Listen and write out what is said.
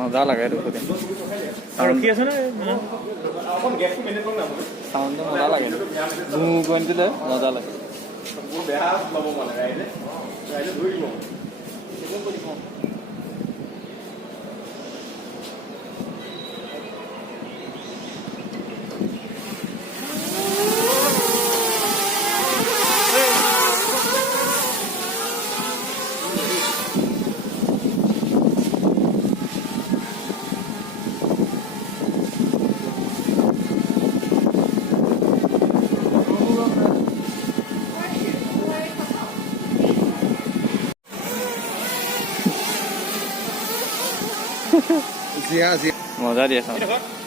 মজা লাগে এইটো ফুটি ৰখি আছে নে চাউণ্ডটো মজা লাগে গু কৰি দিলে মজা লাগে মজা দিয়ে চাউণ্ড